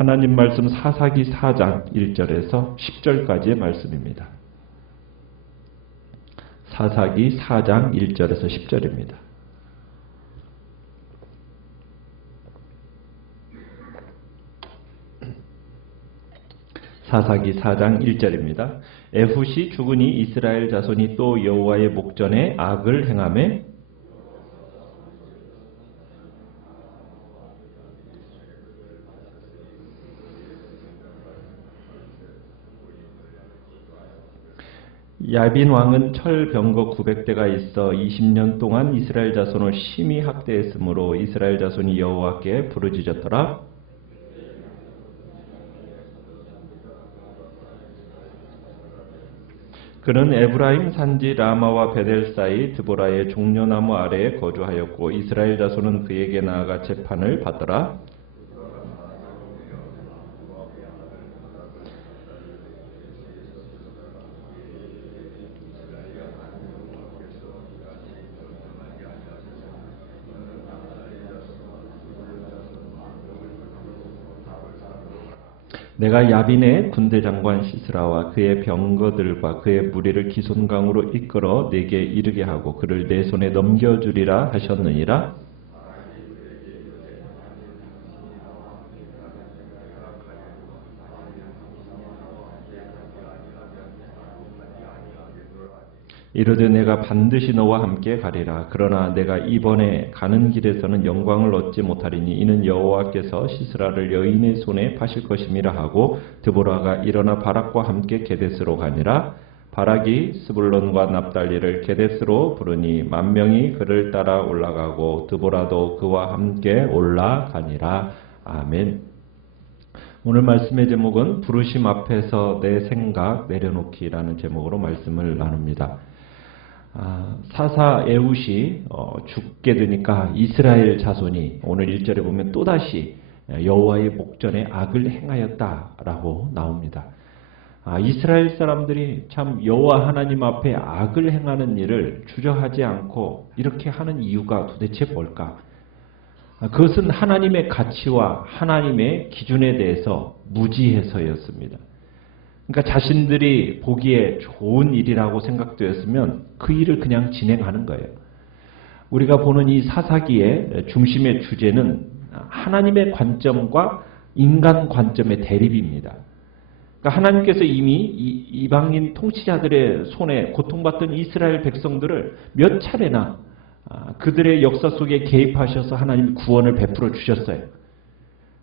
하나님 말씀 사사기 4장 1절에서 10절까지의 말씀입니다. 사사기 4장 1절에서 10절입니다. 사사기 4장 1절입니다. 에훗이 죽으니 이스라엘 자손이 또 여호와의 목전에 악을 행하매 야빈 왕은 철 병거 900대가 있어 20년 동안 이스라엘 자손을 심히 학대했으므로 이스라엘 자손이 여호와께 부르짖었더라. 그는 에브라임 산지 라마와 베델 사이 드보라의 종려나무 아래에 거주하였고 이스라엘 자손은 그에게 나아가 재판을 받더라. 내가 야빈의 군대 장관 시스라와 그의 병거들과 그의 무리를 기손강으로 이끌어 내게 이르게 하고 그를 내 손에 넘겨주리라 하셨느니라. 이르되 내가 반드시 너와 함께 가리라. 그러나 내가 이번에 가는 길에서는 영광을 얻지 못하리니 이는 여호와께서 시스라를 여인의 손에 파실 것임이라 하고 드보라가 일어나 바락과 함께 게데스로 가니라. 바락이 스불론과 납달리를 게데스로 부르니 10,000명이 그를 따라 올라가고 드보라도 그와 함께 올라가니라. 아멘. 오늘 말씀의 제목은 부르심 앞에서 내 생각 내려놓기라는 제목으로 말씀을 나눕니다. 사사 에훗이 죽게 되니까 이스라엘 자손이 오늘 1절에 보면 또다시 여호와의 목전에 악을 행하였다라고 나옵니다. 이스라엘 사람들이 참 여호와 하나님 앞에 악을 행하는 일을 주저하지 않고 이렇게 하는 이유가 도대체 뭘까? 그것은 하나님의 가치와 하나님의 기준에 대해서 무지해서였습니다. 그러니까 자신들이 보기에 좋은 일이라고 생각되었으면 그 일을 그냥 진행하는 거예요. 우리가 보는 이 사사기의 중심의 주제는 하나님의 관점과 인간 관점의 대립입니다. 그러니까 하나님께서 이미 이방인 통치자들의 손에 고통받던 이스라엘 백성들을 몇 차례나 그들의 역사 속에 개입하셔서 하나님 구원을 베풀어 주셨어요.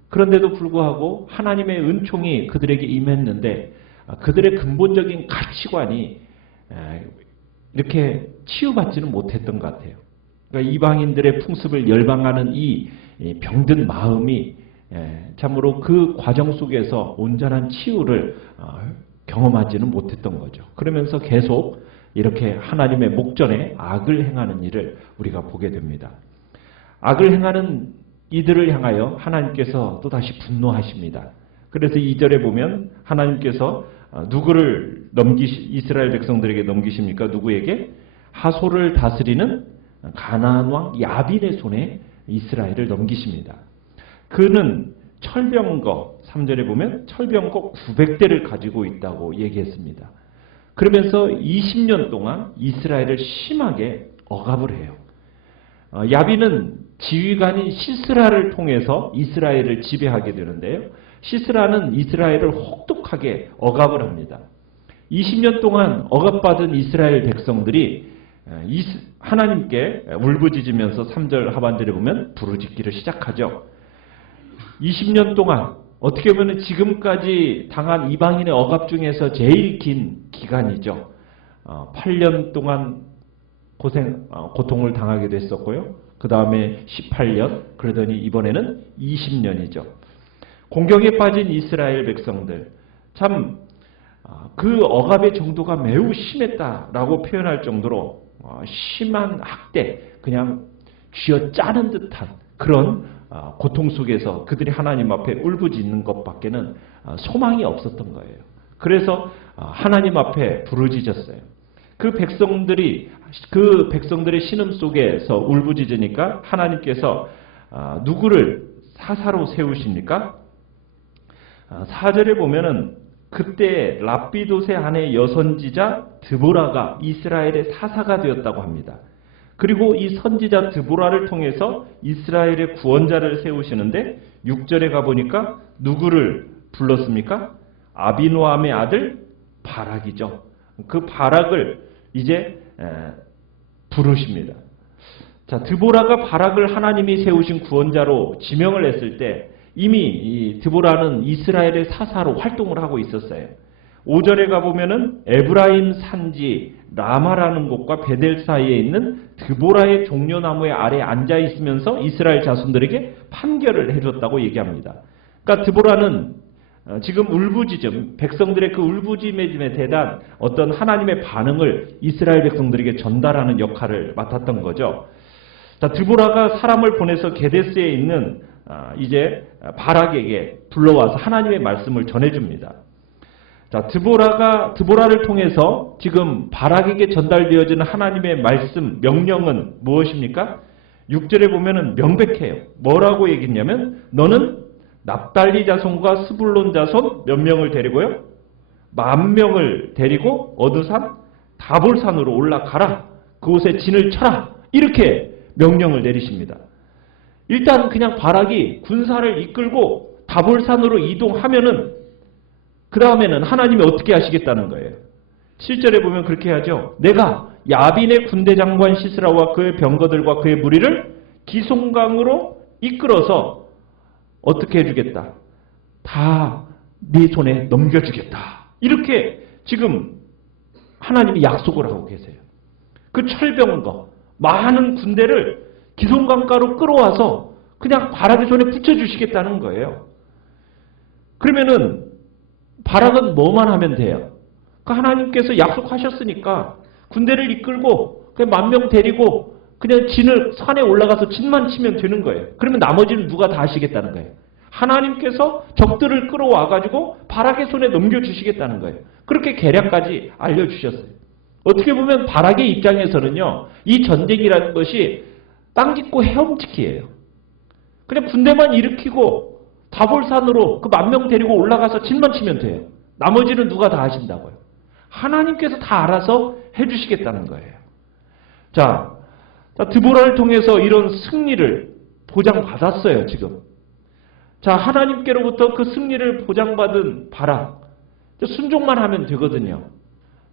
그런데도 불구하고 하나님의 은총이 그들에게 임했는데 그들의 근본적인 가치관이 이렇게 치유받지는 못했던 것 같아요. 그러니까 이방인들의 풍습을 열방하는 이 병든 마음이 참으로 그 과정 속에서 온전한 치유를 경험하지는 못했던 거죠. 그러면서 계속 이렇게 하나님의 목전에 악을 행하는 일을 우리가 보게 됩니다. 악을 행하는 이들을 향하여 하나님께서 또다시 분노하십니다. 그래서 2절에 보면 하나님께서 누구를 이스라엘 백성들에게 넘기십니까? 누구에게? 하솔을 다스리는 가나안 왕 야빈의 손에 이스라엘을 넘기십니다. 그는 철병거 3절에 보면 철병거 900대를 가지고 있다고 얘기했습니다. 그러면서 20년 동안 이스라엘을 심하게 억압을 해요. 야빈은 지휘관인 시스라를 통해서 이스라엘을 지배하게 되는데요. 시스라는 이스라엘을 혹독하게 억압을 합니다. 20년 동안 억압받은 이스라엘 백성들이 하나님께 울부짖으면서 3절 하반절에 보면 부르짖기를 시작하죠. 20년 동안 어떻게 보면 지금까지 당한 이방인의 억압 중에서 제일 긴 기간이죠. 8년 동안 고통을 당하게 됐었고요. 그 다음에 18년, 그러더니 이번에는 20년이죠. 공경에 빠진 이스라엘 백성들, 참 그 억압의 정도가 매우 심했다라고 표현할 정도로 심한 학대, 그냥 쥐어짜는 듯한 그런 고통 속에서 그들이 하나님 앞에 울부짖는 것밖에는 소망이 없었던 거예요. 그래서 하나님 앞에 부르짖었어요. 그 백성들의 신음 속에서 울부짖으니까 하나님께서 누구를 사사로 세우십니까? 4절에 보면은 그때 랍비돗의 아내 여선지자 드보라가 이스라엘의 사사가 되었다고 합니다. 그리고 이 선지자 드보라를 통해서 이스라엘의 구원자를 세우시는데 6절에 가보니까 누구를 불렀습니까? 아비노함의 아들 바락이죠. 그 바락을 이제 부르십니다. 자, 드보라가 바락을 하나님이 세우신 구원자로 지명을 했을 때 이미 이 드보라는 이스라엘의 사사로 활동을 하고 있었어요. 5절에 가보면은 에브라임 산지 라마라는 곳과 베델 사이에 있는 드보라의 종려나무의 아래 앉아 있으면서 이스라엘 자손들에게 판결을 해줬다고 얘기합니다. 그러니까 드보라는 지금 울부짖음, 백성들의 그 울부짖음에 대한 어떤 하나님의 반응을 이스라엘 백성들에게 전달하는 역할을 맡았던 거죠. 자, 드보라가 사람을 보내서 게데스에 있는 이제 바락에게 불러와서 하나님의 말씀을 전해줍니다. 자, 드보라를 통해서 지금 바락에게 전달되어지는 하나님의 말씀, 명령은 무엇입니까? 6절에 보면은 명백해요. 뭐라고 얘기했냐면 너는 납달리 자손과 스불론 자손 몇 명을 데리고요? 10,000명을 데리고 어느 산? 다볼산으로 올라가라. 그곳에 진을 쳐라. 이렇게 명령을 내리십니다. 일단 그냥 바락이 군사를 이끌고 다볼산으로 이동하면은 그 다음에는 하나님이 어떻게 하시겠다는 거예요. 7절에 보면 그렇게 하죠. 내가 야빈의 군대 장관 시스라와 그의 병거들과 그의 무리를 기송강으로 이끌어서 어떻게 해주겠다. 다 네 손에 넘겨주겠다. 이렇게 지금 하나님이 약속을 하고 계세요. 그 철병거 많은 군대를 기송강가로 끌어와서 그냥 바락의 손에 붙여주시겠다는 거예요. 그러면은 바락은 뭐만 하면 돼요? 그러니까 하나님께서 약속하셨으니까 군대를 이끌고 그냥 10,000명 데리고 그냥 진을 산에 올라가서 진만 치면 되는 거예요. 그러면 나머지는 누가 다 하시겠다는 거예요. 하나님께서 적들을 끌어와가지고 바락의 손에 넘겨주시겠다는 거예요. 그렇게 계략까지 알려주셨어요. 어떻게 보면 바락의 입장에서는요, 이 전쟁이라는 것이 땅 짚고 헤엄치기예요. 그냥 군대만 일으키고 다볼산으로 그 10,000명 데리고 올라가서 진만 치면 돼요. 나머지는 누가 다 하신다고요. 하나님께서 다 알아서 해주시겠다는 거예요. 자, 드보라를 통해서 이런 승리를 보장받았어요, 지금. 자, 하나님께로부터 그 승리를 보장받은 바락. 순종만 하면 되거든요.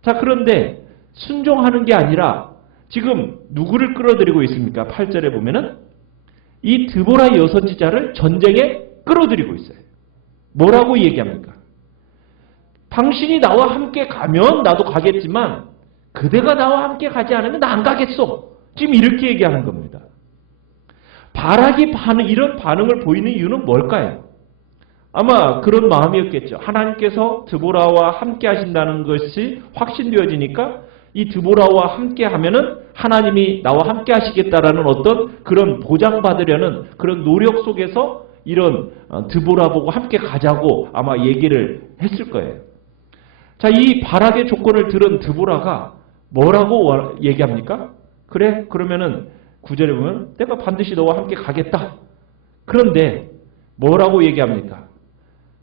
자, 그런데 순종하는 게 아니라 지금 누구를 끌어들이고 있습니까? 8절에 보면은 이 드보라 여선지자를 전쟁에 끌어들이고 있어요. 뭐라고 얘기합니까? 당신이 나와 함께 가면 나도 가겠지만 그대가 나와 함께 가지 않으면 나 안 가겠어. 지금 이렇게 얘기하는 겁니다. 바락이 이런 반응을 보이는 이유는 뭘까요? 아마 그런 마음이었겠죠. 하나님께서 드보라와 함께 하신다는 것이 확신되어지니까 이 드보라와 함께 하면은 하나님이 나와 함께 하시겠다라는 어떤 그런 보장받으려는 그런 노력 속에서 이런 드보라 보고 함께 가자고 아마 얘기를 했을 거예요. 자, 이 바락의 조건을 들은 드보라가 뭐라고 얘기합니까? 그래? 그러면은 9절에 보면 내가 반드시 너와 함께 가겠다. 그런데 뭐라고 얘기합니까?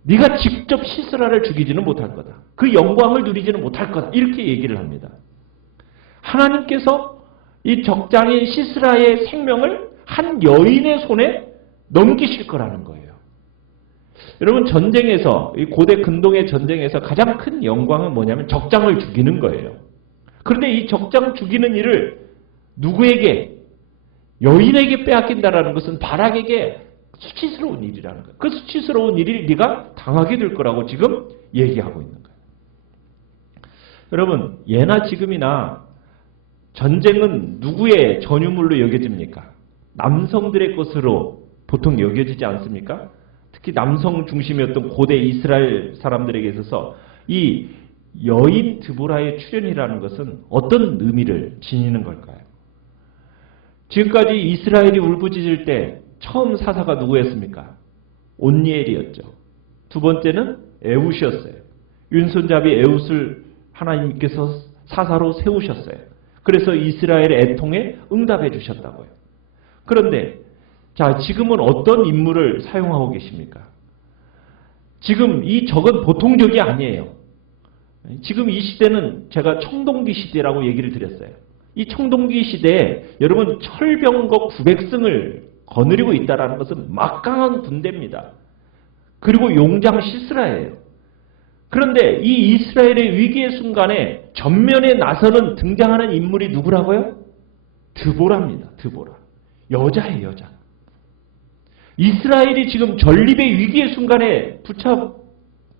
네가 직접 시스라를 죽이지는 못할 거다. 그 영광을 누리지는 못할 거다. 이렇게 얘기를 합니다. 하나님께서 이 적장인 시스라의 생명을 한 여인의 손에 넘기실 거라는 거예요. 여러분, 전쟁에서, 이 고대 근동의 전쟁에서 가장 큰 영광은 뭐냐면 적장을 죽이는 거예요. 그런데 이 적장 죽이는 일을 누구에게? 여인에게 빼앗긴다라는 것은 바락에게 수치스러운 일이라는 거예요. 그 수치스러운 일을 네가 당하게 될 거라고 지금 얘기하고 있는 거예요. 여러분, 예나 지금이나 전쟁은 누구의 전유물로 여겨집니까? 남성들의 것으로 보통 여겨지지 않습니까? 특히 남성 중심이었던 고대 이스라엘 사람들에게 있어서 이 여인 드보라의 출현이라는 것은 어떤 의미를 지니는 걸까요? 지금까지 이스라엘이 울부짖을 때 처음 사사가 누구였습니까? 온니엘이었죠. 두 번째는 에훗이었어요. 윈손잡이 에훗을 하나님께서 사사로 세우셨어요. 그래서 이스라엘의 애통에 응답해 주셨다고요. 그런데 자, 지금은 어떤 인물을 사용하고 계십니까? 지금 적은 보통적이 아니에요. 지금 이 시대는 제가 청동기 시대라고 얘기를 드렸어요. 이 청동기 시대에 여러분 철병거 900승을 거느리고 있다는 것은 막강한 군대입니다. 그리고 용장 시스라예요. 그런데 이 이스라엘의 위기의 순간에 전면에 나서는 등장하는 인물이 누구라고요? 드보라입니다. 드보라. 여자예요, 여자. 이스라엘이 지금 전립의 위기의 순간에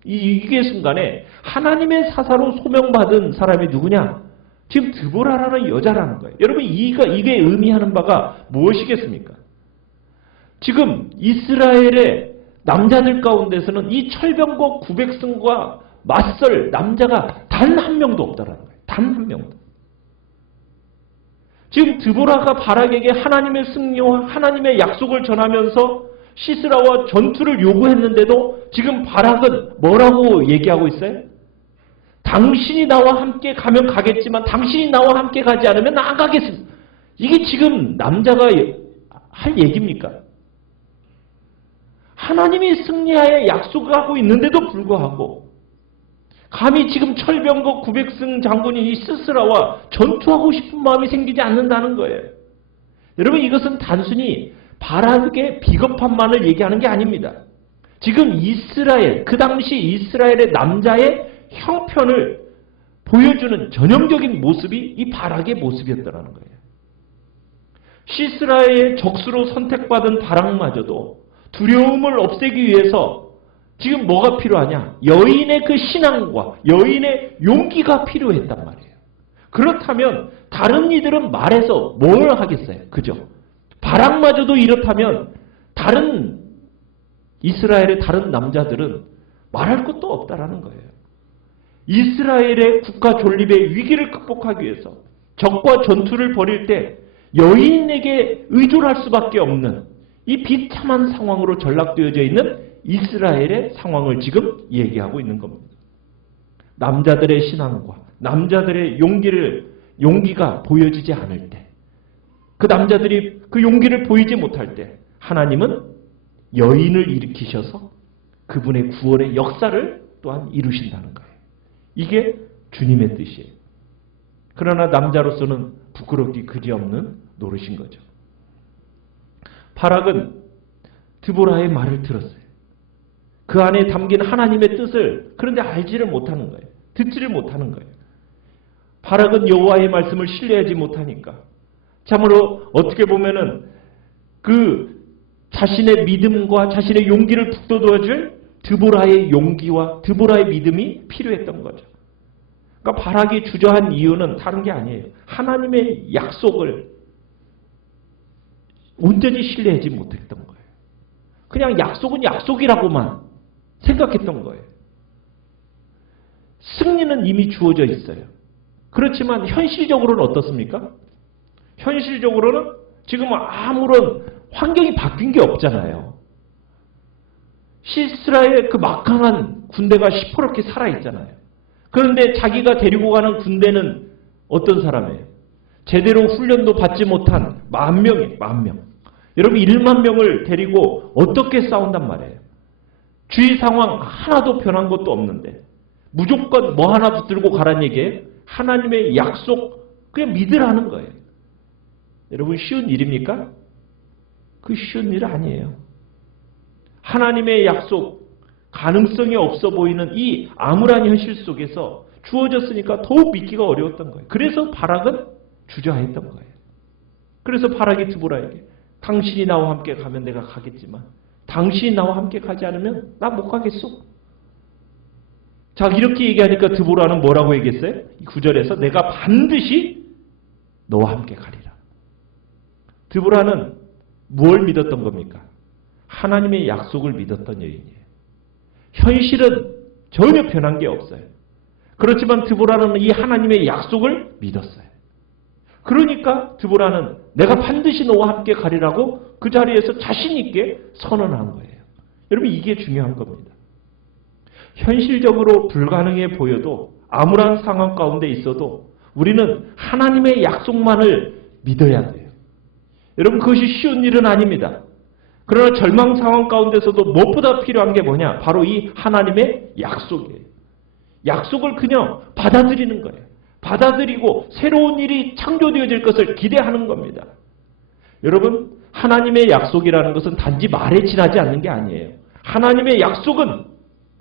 이 위기의 순간에 하나님의 사사로 소명받은 사람이 누구냐? 지금 드보라라는 여자라는 거예요. 여러분 이게 의미하는 바가 무엇이겠습니까? 지금 이스라엘의 남자들 가운데서는 이 철병거 900승과 맞설 남자가 단 한 명도 없다라는 거예요. 단 한 명도. 지금 드보라가 바락에게 하나님의 승리와 하나님의 약속을 전하면서 시스라와 전투를 요구했는데도 지금 바락은 뭐라고 얘기하고 있어요? 당신이 나와 함께 가면 가겠지만 당신이 나와 함께 가지 않으면 안 가겠습니다. 이게 지금 남자가 할 얘기입니까? 하나님이 승리하여 약속하고 있는데도 불구하고 감히 지금 철병거 900승 장군인 이 시스라와 전투하고 싶은 마음이 생기지 않는다는 거예요. 여러분 이것은 단순히 바락의 비겁함만을 얘기하는 게 아닙니다. 지금 이스라엘, 그 당시 이스라엘의 남자의 형편을 보여주는 전형적인 모습이 이 바락의 모습이었다는 거예요. 시스라의 적수로 선택받은 바락마저도 두려움을 없애기 위해서 지금 뭐가 필요하냐? 여인의 그 신앙과 여인의 용기가 필요했단 말이에요. 그렇다면 다른 이들은 말해서 뭘 하겠어요? 그죠? 바락마저도 이렇다면 다른 이스라엘의 다른 남자들은 말할 것도 없다라는 거예요. 이스라엘의 국가 존립의 위기를 극복하기 위해서 적과 전투를 벌일 때 여인에게 의존할 수밖에 없는 이 비참한 상황으로 전락되어져 있는 이스라엘의 상황을 지금 얘기하고 있는 겁니다. 남자들의 신앙과 남자들의 용기가 보여지지 않을 때, 그 남자들이 그 용기를 보이지 못할 때 하나님은 여인을 일으키셔서 그분의 구원의 역사를 또한 이루신다는 거예요. 이게 주님의 뜻이에요. 그러나 남자로서는 부끄럽기 그지없는 노릇인 거죠. 바락은 드보라의 말을 들었어요. 그 안에 담긴 하나님의 뜻을 그런데 알지를 못하는 거예요. 듣지를 못하는 거예요. 바락은 여호와의 말씀을 신뢰하지 못하니까 참으로 어떻게 보면은 그 자신의 믿음과 자신의 용기를 북돋워줄 드보라의 용기와 드보라의 믿음이 필요했던 거죠. 그러니까 바락이 주저한 이유는 다른 게 아니에요. 하나님의 약속을 온전히 신뢰하지 못했던 거예요. 그냥 약속은 약속이라고만 생각했던 거예요. 승리는 이미 주어져 있어요. 그렇지만 현실적으로는 어떻습니까? 현실적으로는 지금 아무런 환경이 바뀐 게 없잖아요. 시스라의 그 막강한 군대가 시퍼렇게 살아있잖아요. 그런데 자기가 데리고 가는 군대는 어떤 사람이에요? 제대로 훈련도 받지 못한 10,000명이에요. 10,000명. 여러분 1만 명을 데리고 어떻게 싸운단 말이에요. 주위 상황 하나도 변한 것도 없는데 무조건 뭐 하나 붙들고 가란 얘기예요. 하나님의 약속 그냥 믿으라는 거예요. 여러분 쉬운 일입니까? 그 쉬운 일 아니에요. 하나님의 약속 가능성이 없어 보이는 이 암울한 현실 속에서 주어졌으니까 더욱 믿기가 어려웠던 거예요. 그래서 바락은 주저했던 거예요. 그래서 바락이 드보라에게 당신이 나와 함께 가면 내가 가겠지만 당신이 나와 함께 가지 않으면 나 못 가겠어. 자, 이렇게 얘기하니까 드보라는 뭐라고 얘기했어요? 9절에서 내가 반드시 너와 함께 가리라. 드보라는 뭘 믿었던 겁니까? 하나님의 약속을 믿었던 여인이에요. 현실은 전혀 변한 게 없어요. 그렇지만 드보라는 이 하나님의 약속을 믿었어요. 그러니까 드보라는 내가 반드시 너와 함께 가리라고 그 자리에서 자신 있게 선언한 거예요. 여러분 이게 중요한 겁니다. 현실적으로 불가능해 보여도 암울한 상황 가운데 있어도 우리는 하나님의 약속만을 믿어야 돼요. 여러분 그것이 쉬운 일은 아닙니다. 그러나 절망 상황 가운데서도 무엇보다 필요한 게 뭐냐? 바로 이 하나님의 약속이에요. 약속을 그냥 받아들이는 거예요. 받아들이고 새로운 일이 창조되어질 것을 기대하는 겁니다. 여러분, 하나님의 약속이라는 것은 단지 말에 지나지 않는 게 아니에요. 하나님의 약속은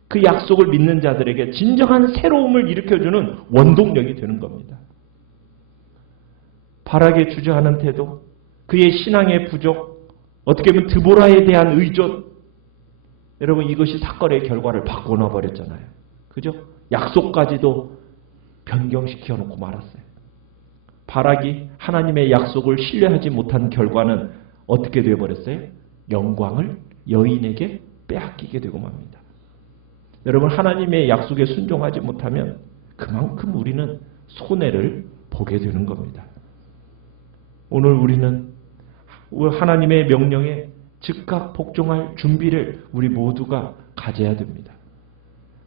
그 약속을 믿는 자들에게 진정한 새로움을 일으켜주는 원동력이 되는 겁니다. 바락의 주저하는 태도, 그의 신앙의 부족, 어떻게 보면 드보라에 대한 의존, 여러분 이것이 사건의 결과를 바꿔놔 버렸잖아요. 그죠? 약속까지도 변경시켜 놓고 말았어요. 바락이 하나님의 약속을 신뢰하지 못한 결과는 어떻게 되어버렸어요? 영광을 여인에게 빼앗기게 되고 맙니다. 여러분 하나님의 약속에 순종하지 못하면 그만큼 우리는 손해를 보게 되는 겁니다. 오늘 우리는 하나님의 명령에 즉각 복종할 준비를 우리 모두가 가져야 됩니다.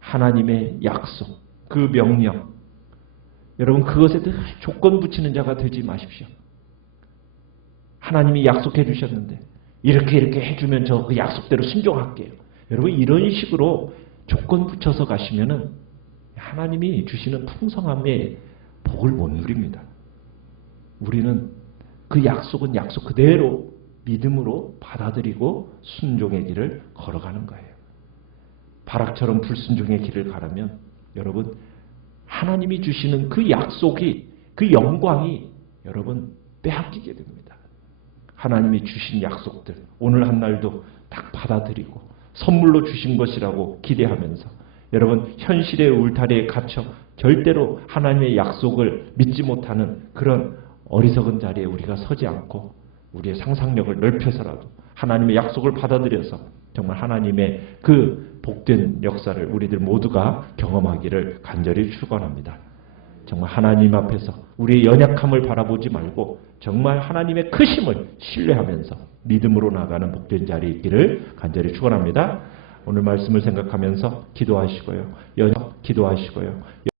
하나님의 약속, 그 명령, 여러분 그것에 늘 조건 붙이는 자가 되지 마십시오. 하나님이 약속해 주셨는데 이렇게 해주면 저 그 약속대로 순종할게요. 여러분 이런 식으로 조건 붙여서 가시면은 하나님이 주시는 풍성함의 복을 못 누립니다. 우리는 그 약속은 약속 그대로 믿음으로 받아들이고 순종의 길을 걸어가는 거예요. 바락처럼 불순종의 길을 가려면 여러분 하나님이 주시는 그 약속이, 그 영광이 여러분 빼앗기게 됩니다. 하나님이 주신 약속들 오늘 한 날도 딱 받아들이고 선물로 주신 것이라고 기대하면서 여러분 현실의 울타리에 갇혀 절대로 하나님의 약속을 믿지 못하는 그런 어리석은 자리에 우리가 서지 않고 우리의 상상력을 넓혀서라도 하나님의 약속을 받아들여서 정말 하나님의 그 복된 역사를 우리들 모두가 경험하기를 간절히 축원합니다. 정말 하나님 앞에서 우리의 연약함을 바라보지 말고 정말 하나님의 크심을 신뢰하면서 믿음으로 나가는 복된 자리에 있기를 간절히 축원합니다. 오늘 말씀을 생각하면서 기도하시고요. 기도하시고요.